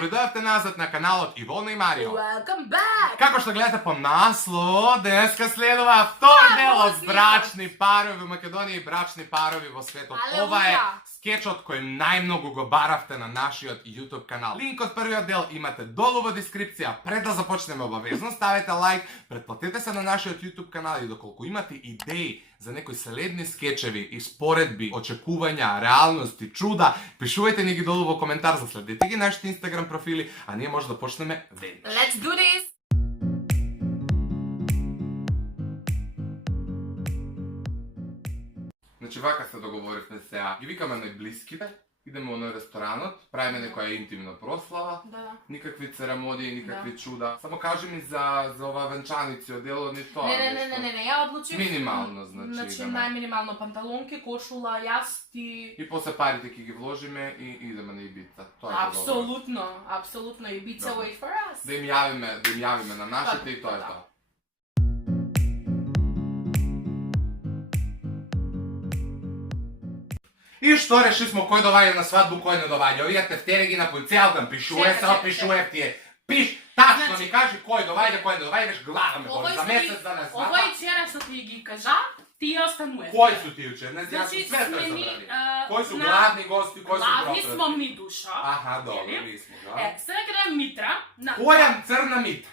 Dobrodošli nazad na kanal od Ivona i Mario. Welcome back! Kako što gledate po naslovu, deska slijedova vtor del od bračni parovi u Makedoniji i bračni parovi vo svetu. Ova je skeč od kojem najmnogo go baravte na naši od YouTube kanal. Link od prvi del imate dolu v deskripciji, a pred da započnemo obavezno stavite like, pretplatite se na naši od YouTube kanal i dokoliko imate ideji za nekoj sledni skečevi iz poredbi, očekuvanja, realnosti, čuda, pišujete njegi dolu v komentar, zasledite gi našiti Instagram profili, a nije možda počneme već. Let's do this! Znači, vaka se dogovorite se, i vikаме najbliskite, idemo na restoranot, pravime nekoja intimna proslava, nikakvi ceremoniji, nikakvi čuda. Samo kaži mi za ova venčanici odjelo ni to. Ne, ja odlučim. Minimalno, znači. Najminimalno pantalonke, košula, jasti. I posle parite ki gi vložime i idemo na Ibiza. To je to dobro. Apsolutno, Ibiza wait for us. Da im javime na našete i to je to. I što rešli smo koj dovalja na svadbu, koj ne dovalja. Ovijate vtere gi napoj cijel dan, pišuje se, opišuje ti je. Piš, tačno mi kaži koj dovalja, koj ne dovalja, već glava me boli. Za mesec dana je svadba. Ovo je včera što ti gi kaža, ti ostanuje. Koji su ti jučer? Ne znam, ja sam sve to zabradio. Koji su gladni gosti, koji su gladni smo mi duša. Aha, dobro, mi smo, da. Sada kada Mitra. Kojam crna Mitra?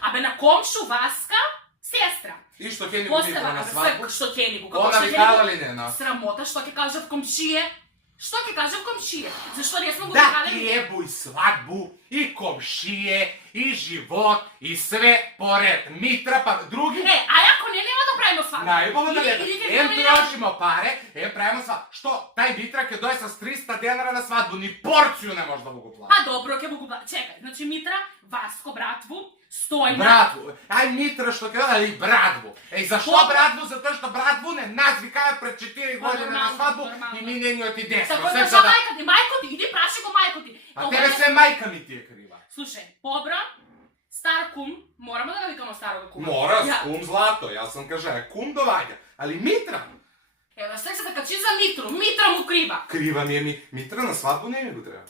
Abe na komšu Vaska, sestra. I što Kenigu Mitra na svadbu? Što Kenigu? Ona vikala li ne na? Sramota, što ke kaže v komšije? Što ke kaže v komšije? Zašto nismo go Da vikali? ti jebuj svadbu, i komšije, i život, i sve pored. Mitra pa drugi... A ako ne, nema da pravimo svadbu. Najbolje da ne. Em trošimo pare, em pravimo svadbu. Što? Taj Mitra ke doje sa 300 denara na svadbu, ni porciju ne može da mogu platiti. Pa dobro, ke mogu platiti. Čekaj, znači Mitra, Vasko, bratvu, Stojna. Bratvu, aj Mitra što ke ali i bratvu. Ej, zašto bratvu? Zato što bratvu ne nas vikaju pred 4 godine na svadbu i mi ne njoj ti desno. Tako je kaža majka ti, idi praši go majko ti. A tebe sve majka mi ti je kriva. Slušaj, Pobra, star kum, moramo da ga vikamo staroga kuma. Mora, kum zlato, ja sam kaže, kum dovalja, ali Mitra. Evo, sve se da kači za Mitru, Mitra mu kriva. Kriva mi je Mitra na svadbu ne mi treba.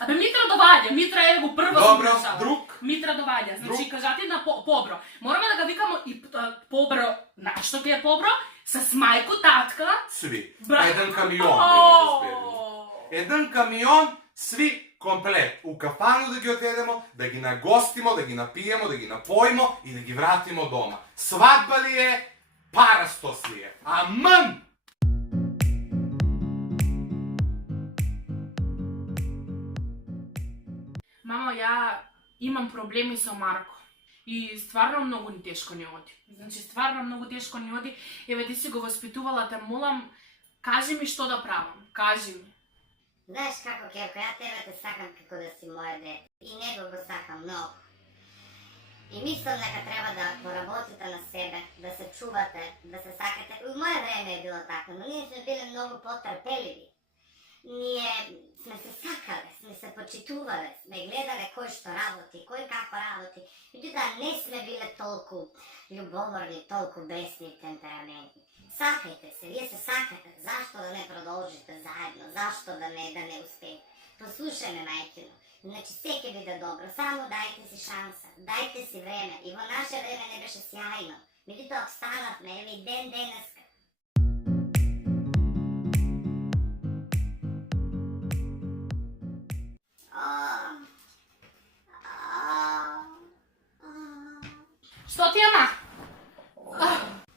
Abe Mitra dovalja, Mitra je go prvo dobro, drug. Mitra dovalja, znači kažati na Pobro. Moramo da ga vikamo i Pobro, našto ti je Pobro, sa smajku, tatka. Svi, jedan kamion da ga bezbedimo. Jedan kamion, svi komplet. U kafanu da gi otedemo, da gi nagostimo, da gi napijemo, da gi napojimo i da gi vratimo doma. Svadba li je, parastos li je. Amen! Mamo, ja imam problemi sa Marko. I stvarno mnogo ni teško ni odi. Znači, stvarno mnogo teško ni odi. Evo, ti si go vaspituvala, te molam, kaži mi što da pravam. Kaži mi. Znaš kako, Kevko, ja tebe te sakam kako da si moje dete. I njegov go sakam mnogo. I mislim da kad treba da porabotite na sebe, da se čuvate, da se sakate. U moje vreme je bilo tako, no nije smo bili mnogo potrpeljivi. Nije, sme se sakale, sme se počituvale, sme gledale koji što radoti, koji kako radoti. Međutim, da ne sme bile toliko ljubomorni, toliko besni i temperamentni. Sakajte se, vi se sakajte, zašto da ne produžite zajedno, zašto da ne uspijete. Poslušaj me, majkino, znači sve ke bude dobro, samo dajte si šansa, dajte si vreme. I vo naše vreme ne beše sjajno. Međutim, obstanat me, evi den deneska. Što ti je, ma?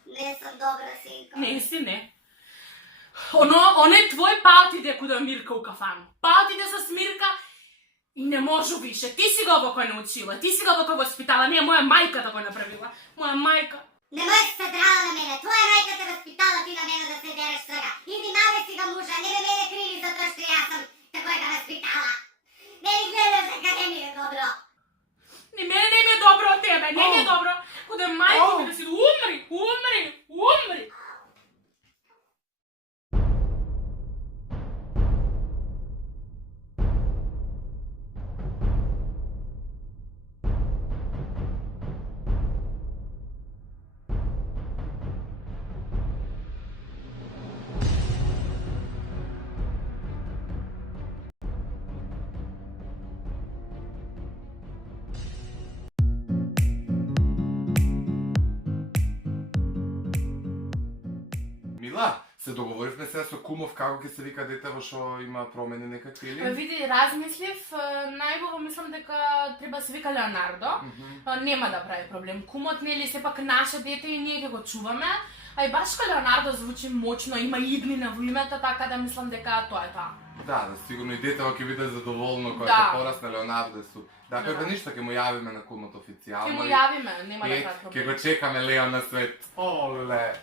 Nisam dobra, sinko. Nisi, ne. Onaj tvoj pao ti ide kuda Mirka u kafanu. Pao ti ide sa Smirka i ne možu više. Ti si ga ovako naučila, ti si ga ovako vaspitala, nije moja majka tako napravila. Moja majka. Nemoj se drala na mene, tvoja majka te vaspitala ti na mene da se dereš svega. Idi navesi ga muža, ne bi mene krivi zato što ja sam tako ga vaspitala. Ne mi gledaš da kad ne mi je dobro. Ni mene ne mi je dobro od tebe, ne mi je dobro. Kuda majko mi da si umri. Мила, се договоривме сега со кумов како ќе се вика детево што има промени некакви или? Види, размислив, најубаво мислам дека треба се вика Леонардо. Нема да прави проблем. Кумот нели сепак наше дете и ние ќе го чуваме. А и баш кај Леонардо звучи мочно, има игнина во името, така да мислам дека тоа е тоа. Да, сигурно и детево ќе биде задоволно кога Да. ќе порасне Леонардо су. Да, Да. кој ништо ќе му јавиме на кумот Ќе официјално. му јавиме, нема да и прави ќе проблем. го чекаме Лео на свет. Оле.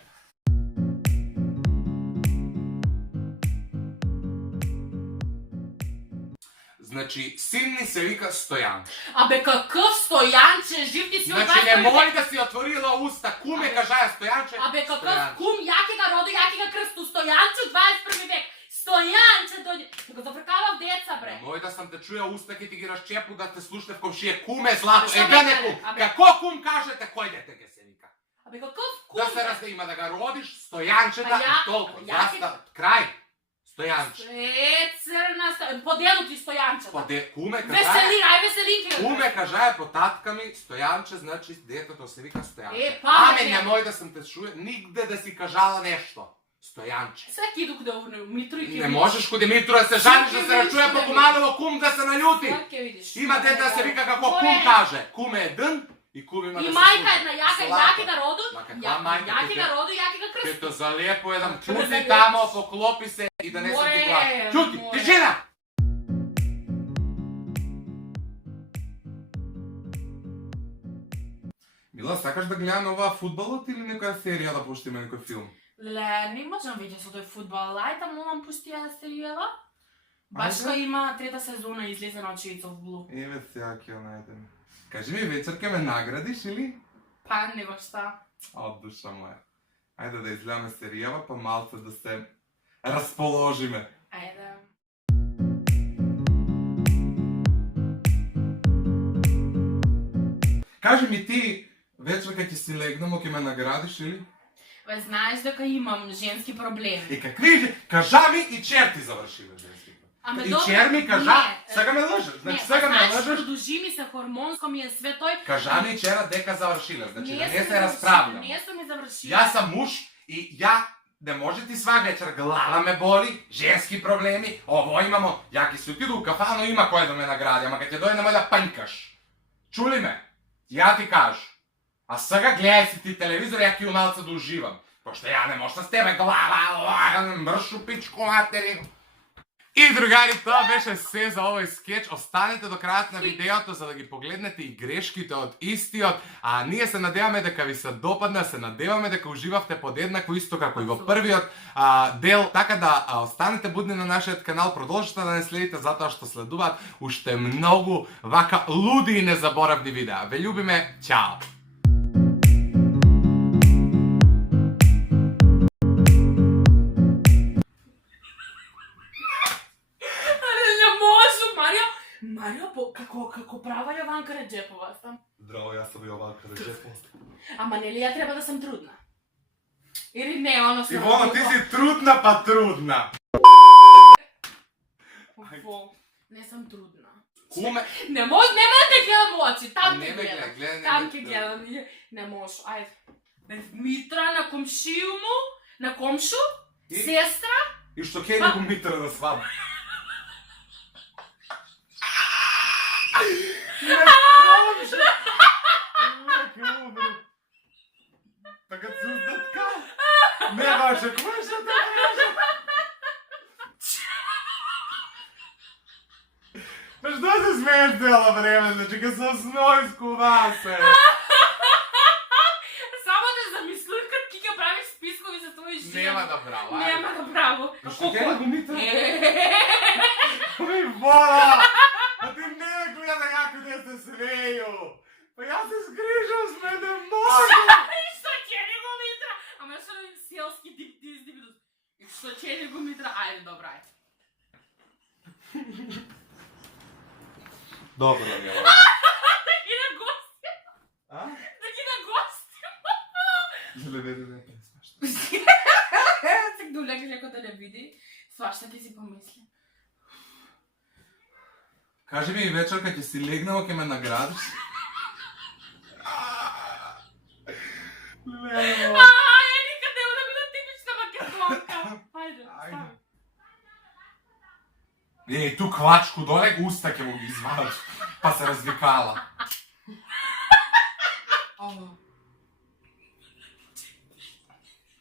Значи, син ни се вика Стојан. Абе какъв Стојанче, жив ти си од Значи, не 21 мој век. да си отворила уста. Куме кажаја Стојанче. Абе какъв Стојанче. кум, јаки га роди, јаки га крсту, Стојанче од 21 век. Стојанче дојде. Го зафркава в деца, бре. Мој да сам те чуја уста ќе ти ги разчепу да те слушне в комшија. Куме злато. Што ме Ебе не каже? кум. Абе. Како кум кажете кој дете ќе се вика? Абе какъв кум? Да се расте има да го родиш Стојанчета А ја- и толку. ја ќе- Заста, крај. Стојанче. Црна Стојанче, по дедо ти Стојанче. Куме кажаја. Весели, ај веселинки. Куме кажаја по татка ми Стојанче, значи детето се вика Стојанче. паметне. Аме немој да сам те чуе нигде да си кажала нешто. Стојанче. Све кидук да у Митро и ќе Не видиш. можеш кога Димитро да се жалиш да се рачуе Све по ќе комадово кум да се наљути. Све ќе видиш. Има дете да се вика како Море. кум каже. Кум е дън и кум има И да се мајка слуша. една јака, Злато. јаки га роду, Ма каква мајка, јаки ќе га те- роду, јаки га Ќе крсту. те залепо едам Ќе те чути залепиш. тамо, поклопи се и да не се ти Море, глас. Чути, море. тишина! Мила, сакаш да гледаме оваа фудбалот или некоја серија да пуштиме некој филм? Ле, не можам веќе со тој фудбал. Ајде, молам, пусти ја серијава. Баш Ајде. кога има трета сезона излезена од Shades of Blue. Еве сега ќе ја најдем. Кажи ми, вечер ќе ме наградиш или? Па, него шта. Од душа моја. Ајде да изгледаме серијава, па малце да се расположиме. Ајде. Кажи ми ти, вечер кога ќе си легнемо, ќе ме наградиш или? Бе, знаеш дека имам женски проблеми. И какви? Кажа ми и черти завршиле женски. Ама И добро, чер ми кажа, не, сега ме лъжеш. Значи не, сега ме знаеш, лъжеш. продолжи ми се хормонско ми е све тој. Кажа ми чера дека завршиле, значи да не сум се завршила, расправljamo. Не сум ми завршила. Јас сам муж и ја не може ти свака вечер глава ме боли, женски проблеми, ово имамо, ја ќе се отиду у кафано, има кој да ме награди, ама кога ќе дојде немој да панкаш. Чули ме? Ја ти кажу. А сега гледај си ти телевизор, ја ќе малце да уживам. Пошто ја не можам с тебе глава, мршу пичко матери. И другари, тоа беше се за овој скеч. Останете до крајот на видеото за да ги погледнете и грешките од истиот. А ние се надеваме дека ви се допадна, се надеваме дека уживавте подеднакво исто како и во првиот дел. Така да останете будни на нашиот канал, продолжите да не следите затоа што следуваат уште многу вака луди и незаборавни видеа. Ве љубиме, чао! Не можу, Марио. Марио, како права Јованка Реджепова сам. Здраво, јас сум Јованка Реджепова. Ама нели ја треба да сам трудна? Или не, оно се... Ивона, ти си трудна па трудна. Не сум трудна. Куме, Не може, нема да те гледам очи, там не те ме гледам. гледа, Там ќе гледам, не може, ајде. Митра на комшију му, на комшу, И? сестра, И што ќе ни го Митра да сваба? Така цуздатка. Не може, кој што те може? Па што се смееш цело време, значи ка се осној скува се. само да замислуј как ти ќе правиш спискови за твои жени. Нема да браво, ајде. Нема да право. Па што ќе ни го Митра? Е, Ой, Бора! А ти не гледа како не се смеju! Па јас се згрижам с мене, може! Што ќе ни го Митра? Ама што е селски дивидус. Што ќе ни го Митра? Ајде, добро, ајде. Добро ми е. Да ги на гости, А? да ги на гости. Не. Сек долека леко да не види. Свашта ќе си помисли. Кажи ми вечер кога ќе си легнала ќе ме наградиш? Лело. Ај, никад нема да бидам типична македонка. Ej, tu kvačku dole, usta ќе му ги извадат, па се развикала.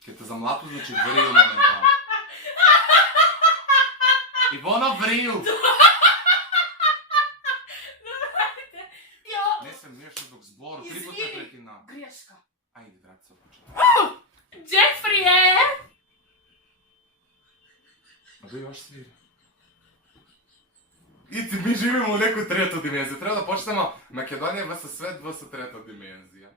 Ке те замлату, значи врил моментално. Ивона врил! Не сам нешто док збору, 3 пута прекинав. Грешка. Ајде, драг се почета. Джефри е! А да још свири. И ми живееме у некој трета димензија. Треба да почнемо Македонија vs свет vs трета димензија.